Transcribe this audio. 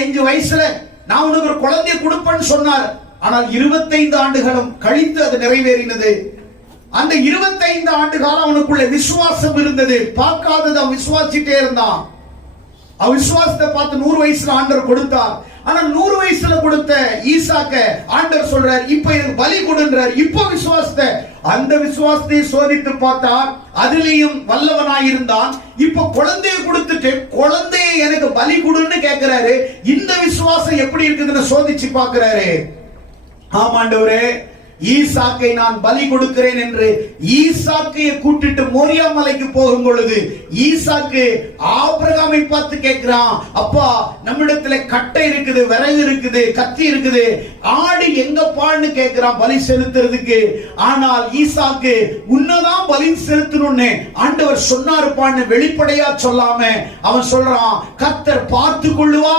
5 வயசுல நான் உனக்கு ஒரு குழந்தையை கொடுப்பேன்னு சொன்னார். ஆனால் 25 ஆண்டுகளும் கழித்து அது நிறைவேறினது. அந்த 25 ஆண்டு காலம் அவனுக்குள்ள விசுவாசம் இருந்தது. பார்க்காதது அவன் விசுவாசிட்டே இருந்தான். அவன் விசுவாசத்தை பார்த்து 100 வயசுல ஆண்டவர் கொடுத்தார். ஆனா 100 வயசுல கொடுத்த ஈசாக்க ஆண்டவர் சொல்றார், இப்ப எனக்கு பலி கொடுன்றார். இப்ப விசுவாசத்தை, அந்த விசுவாசத்தை சோதித்து பார்த்தார், அதுலயும் வல்லவனாயிருந்தான். இப்ப குழந்தையை கொடுத்துட்டு குழந்தையை எனக்கு பலி கொடுன்னு கேட்கிறாரு. இந்த விசுவாசம் எப்படி இருக்குதுன்னு சோதிச்சு பார்க்கிறாரு. ஆமாண்டவரே, ஈசாக்கை நான் பலி கொடுக்கிறேன் என்று ஈசாக்கை கூட்டிட்டு மோரியா மலைக்கு போகும் பொழுது ஈசாக்கு ஆபிரகாமை பார்த்து கேட்கிறான், அப்பா நம்மிடத்துல கட்டை இருக்குது, விறகு இருக்குது, கத்தி இருக்குது, ஆடு எங்கப்பான்னு கேட்கிறான் பலி செலுத்துறதுக்கு. ஆனால் ஈசாக்கு உன்னதான் பலி செலுத்தணும்னு ஆண்டவர் சொன்னாருப்பான்னு வெளிப்படையா சொல்லாம அவன் சொல்றான், கர்த்தர் பார்த்து கொள்ளுவா.